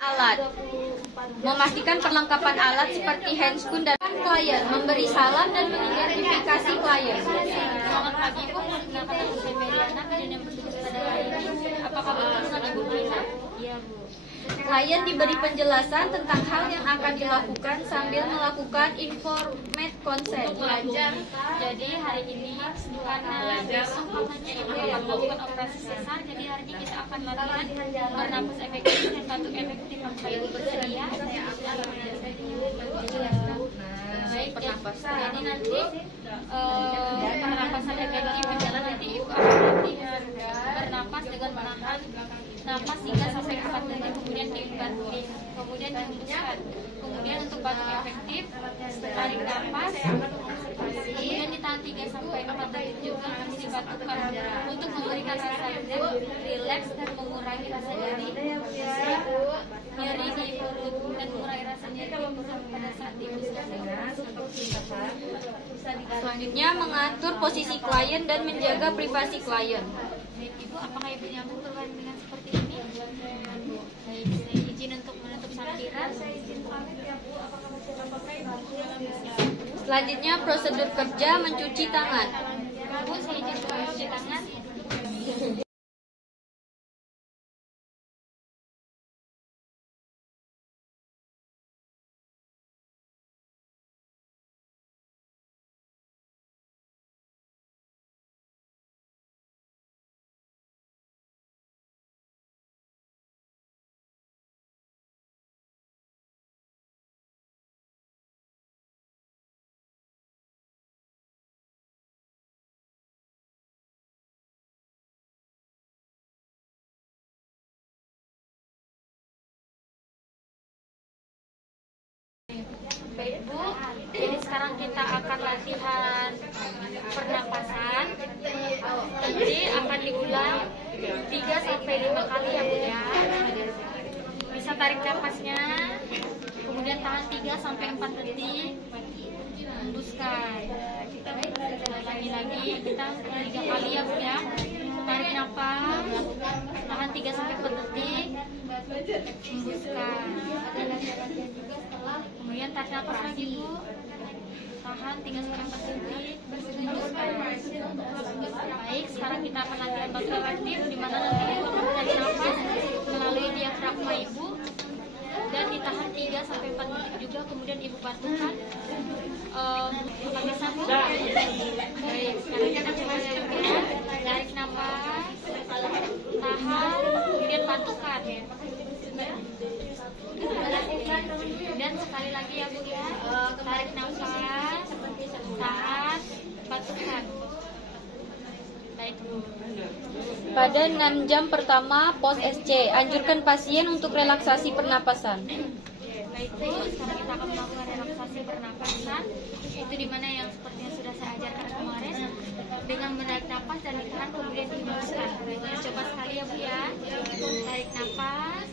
Alat. Memastikan perlengkapan alat seperti handscoon dan klien. Memberi salam dan mengidentifikasi klien. Selamat pagi Bu, perkenalkan nama saya Meriana, klien yang bertugas pada hari ini. Apakah betul dengan Ibu Rina? Iya Bu. Klien diberi penjelasan tentang hal yang akan dilakukan sambil melakukan informed consent. Belajar. Jadi hari ini karena besok katanya Ibu akan melakukan operasi sesar, jadi hari ini kita akan latihan bernapas efektif dan batuk efektif. Apakah Ibu bersedia? Baik, jadi nanti pernapasan efektif adalah nanti Ibu akan latihan bernapas dengan menahan napas hingga sampai 4 detik, kemudian dibanting, kemudian dihembuskan. Kemudian untuk batuk efektif, tarik napas, kemudian ditahan 3 sampai 4 detik juga, harus dibatukkan untuk memberikan rasa rileks dan mengurangi rasa nyeri di perut dan mengurangi rasa nyeri di perut pada saat dihembuskan. Selanjutnya mengatur posisi klien dan menjaga privasi klien. Ibu, apakah Ibu nyaman bermain dengan seperti ini? Baik, saya izin untuk menutup sampiran. Selanjutnya prosedur kerja mencuci tangan. Bu, saya izin untuk mencuci tangan. Baik Bu, jadi sekarang kita akan latihan pernapasan. Nanti akan diulang 3 sampai 5 kali ya Bu ya. Bisa tarik napasnya, kemudian tahan 3 sampai 4 detik, hembuskan. Lagi kita 3 kali ya Bu ya. Tarik napas, tahan 3 sampai 4 detik, hembuskan. Kemudian tarik napas lagi Bu, tahan 3 sampai 4 detik, hembuskan. Baik, sekarang kita akan latihan batuk efektif, di mana nanti Ibu akan tarik napas melalui diafragma Ibu dan ditahan 3 sampai 4 detik juga, kemudian Ibu batukkan. Apakah bisa Bu? Baik, sekarang kita coba ya. Tarik napas, tahan, kemudian batukkan. Dan sekali lagi ya Bu ya, tarik nafas, tahan, batukkan. Baik Bu. Pada 6 jam pertama pos SC, anjurkan pasien untuk relaksasi pernapasan. Baik Bu, sekarang kita akan melakukan relaksasi pernapasan. Itu dimana yang seperti yang sudah saya ajarkan kemarin, dengan menarik napas dan ditahan kemudian dihembuskan. Coba sekali ya Bu ya. Tarik napas,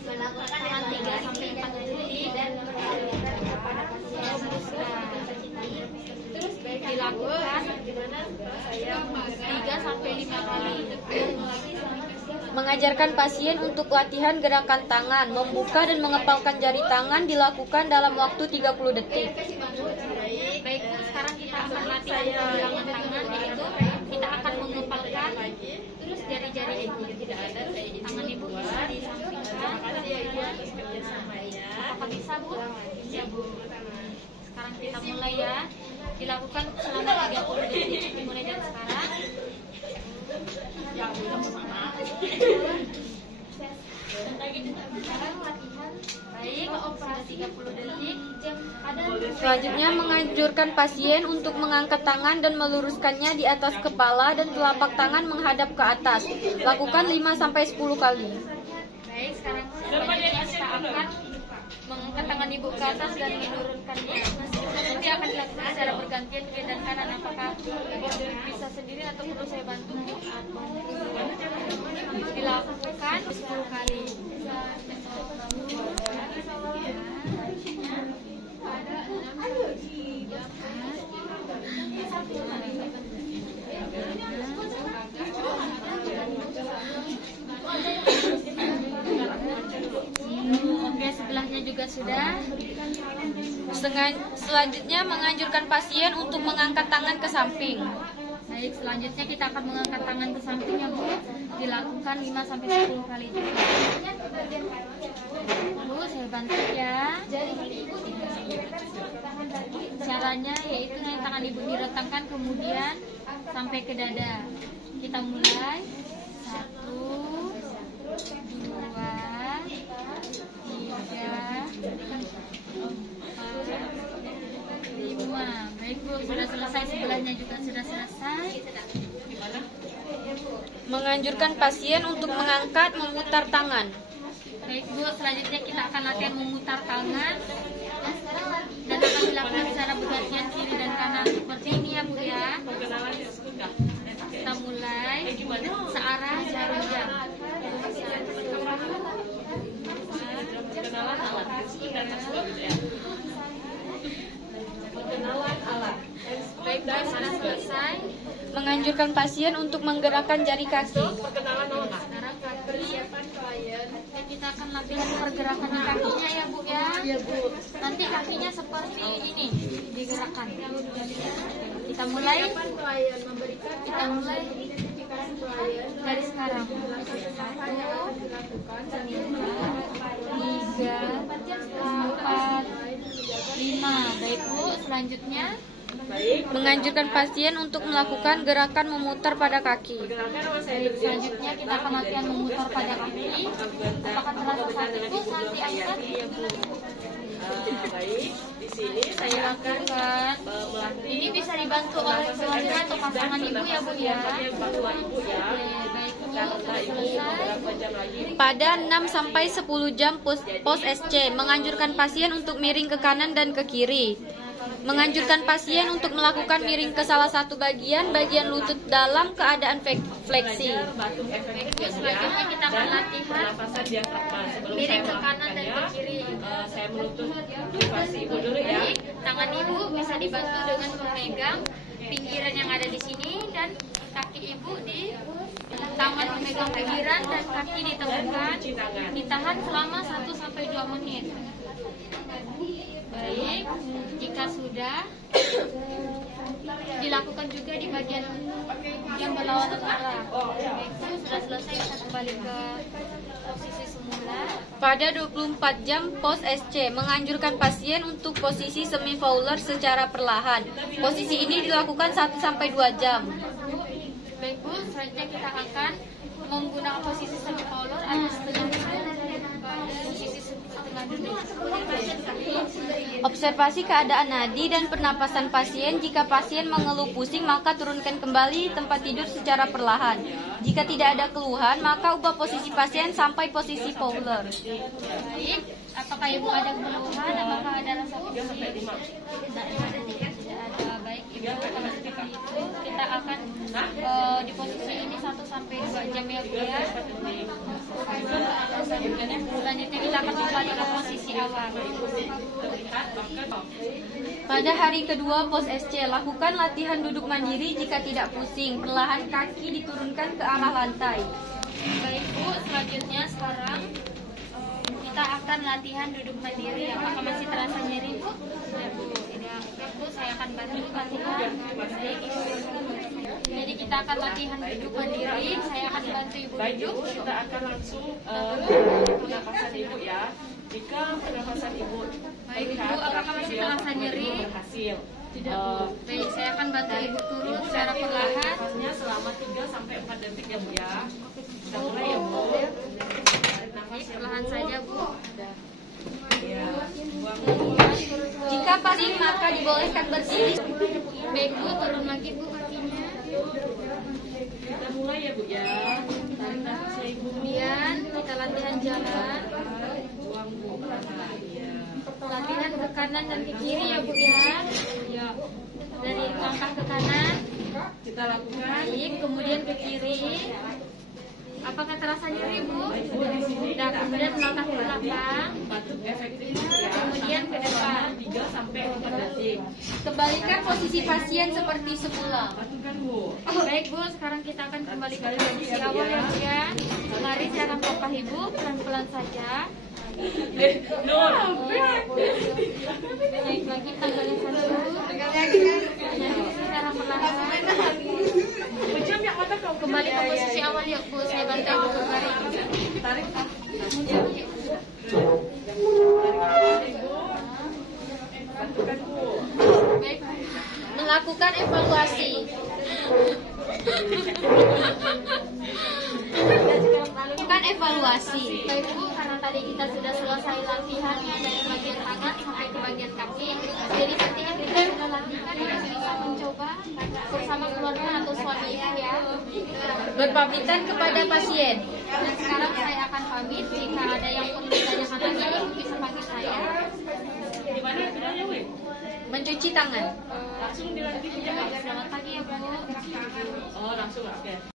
tahan 3 sampai 4 detik dan hembuskan. Dilakukan 3 sampai 5 kali. Mengajarkan pasien untuk latihan gerakan tangan, membuka dan mengepalkan jari tangan dilakukan dalam waktu 30 detik. Baik Bu, sekarang kita akan latihan gerakan tangan, yaitu kita akan mengepalkan terus jari-jari Ibu. Tangan Ibu bisa disampingkan. Apakah bisa Bu? Bisa Bu. Sekarang kita mulai ya. Dilakukan selama 30 detik, dimulai dari sekarang. Baik, sudah 30 detik. Selanjutnya menganjurkan pasien untuk mengangkat tangan dan meluruskannya di atas kepala dan telapak tangan menghadap ke atas. Lakukan 5 sampai 10 kali. Baik, sekarang selanjutnya kita akan mengangkat tangan Ibu ke atas dan menurunkannya. Nanti akan dilakukan secara bergantian kiri dan kanan. Apakah Ibu bisa sendiri atau perlu saya bantu? Dilakukan 10 kali. Oke, juga sudah. Selanjutnya menganjurkan pasien untuk mengangkat tangan ke samping. Baik, selanjutnya kita akan mengangkat tangan ke samping ya Bu. Dilakukan 5-10 kali juga. Bu, saya bantu ya. Caranya yaitu tangan ibu diretangkan kemudian sampai ke dada. Kita mulai. 1, 2, 3, 4, 5. Baik Bu, sudah selesai, sebelahnya juga sudah selesai. Menganjurkan pasien untuk mengangkat memutar tangan. Baik Bu, selanjutnya kita akan latihan memutar tangan dan akan dilakukan secara bergantian kiri dan kanan seperti ini ya Bu ya. Kita mulai searah jarum jam. Baik Bu, sudah selesai. Menganjurkan pasien untuk menggerakkan jari kaki. Sekarang kaki. Dan kita akan latihan pergerakan di kakinya ya Bu ya. Nanti kakinya seperti ini digerakkan. Kita mulai. Dari sekarang. 1, 2, 3, 4, 5. Baik Bu, selanjutnya Menganjurkan pasien untuk melakukan gerakan memutar pada kaki. selanjutnya kita akan latihan memutar pada kaki. Apakah terasa sakit Bu saat diangkat? Baik, di sini saya akan Lakukan. Ini bisa dibantu oleh suami atau pasangan ibu ya Bu ya. bantu ibu ya. Baik Bu, Kita sudah ibu selesai. beberapa jam lagi. Pada 6-10 jam pos SC, menganjurkan pasien untuk miring ke kanan dan ke kiri. Menganjurkan pasien untuk melakukan miring ke salah satu bagian lutut dalam keadaan fleksi. Batuk efektif Selanjutnya kita akan latihan pernapasan diafragma. Sebelum miring saya ke kanan dan ke melakukannya, kiri. saya menutup privasi ibu dulu ya. Baik, tangan ibu bisa dibantu dengan memegang pinggiran yang ada di sini dan kaki ibu di tangan memegang pinggiran dan kaki ditemukan. Ditahan selama 1-2 menit. Baik, jika sudah dilakukan juga di bagian yang berlawanan arah. Baik, sudah selesai, kita kembali ke posisi semula. Pada 24 jam pos SC, menganjurkan pasien untuk posisi semi-fowler secara perlahan. Posisi ini dilakukan 1-2 jam. Baik Bu, selanjutnya kita akan menggunakan posisi semi-fowler atau setengah duduk. Posisi setengah duduk. Observasi keadaan nadi dan pernapasan pasien. Jika pasien mengeluh pusing, maka turunkan kembali tempat tidur secara perlahan. Jika tidak ada keluhan, maka ubah posisi pasien sampai posisi fowler. Baik, apakah ibu ada keluhan? Apakah ada rasa pusing? Tidak ada. Baik ibu, kalau seperti itu kita akan di posisi ini 1-2 jam ya Bu ya. Selanjutnya kita akan kembali ke posisi awal. Pada hari kedua pos SC, lakukan latihan duduk mandiri jika tidak pusing. Perlahan kaki diturunkan ke arah lantai. Baik Bu, selanjutnya sekarang kita akan latihan duduk mandiri. Apakah masih terasa nyeri Bu? Ya Bu, tidak. Oke Bu, saya akan bantu latihan. Baik Ibu. Jadi kita akan latihan duduk mandiri. Saya akan bantu Ibu Baik duduk. Bu, kita akan langsung pernapasan ibu ya. Jika pernapasan ibu Baik Ibu, apakah masih terasa nyeri? berhasil. Baik, saya akan bantu Ibu turun secara perlahan. Nafasnya selama 3-4 detik ya Bu ya. Kita mulai ya Bu. Tarik nafas Baik, ya perlahan Bu. saja Bu. Ya, buang. Jika pusing, maka dibolehkan berdiri. Baik Bu, turun lagi Bu kakinya. Kita mulai ya Bu ya. Tarik nafasnya Ibu. Kemudian kita latihan jalan. Buang Bu. Ya. Latihan ke kanan dan ke kiri ya Bu ya. Ya. Dari langkah ke kanan, Kita lakukan. baik, kemudian ke kiri. Apakah terasa nyeri Bu? Dan kemudian melangkah ke belakang, Batuk efektif ya. kemudian ke depan. 3-4 detik. Kembalikan posisi pasien seperti semula. Batukan Bu. Baik Bu, sekarang kita akan kembali ke posisi awal ya Bu ya. Mari saya akan popah Ibu pelan-pelan saja. Nur. Melakukan evaluasi. Melakukan evaluasi. Baik Bu, karena tadi kita sudah selesai latihan dari bagian tangan sampai ke bagian kaki. Jadi nantinya kita sudah latihan dan bisa mencoba bersama keluarga atau suami ibu ya. Berpamitan kepada pasien. Dan sekarang saya akan pamit. Jika ada yang perlu ditanyakan lagi, Ibu bisa panggil saya. Di mana bedanya, Wi? Mencuci tangan. Langsung dilanjut ya. Selamat pagi ya Bu. Oh, langsung oke.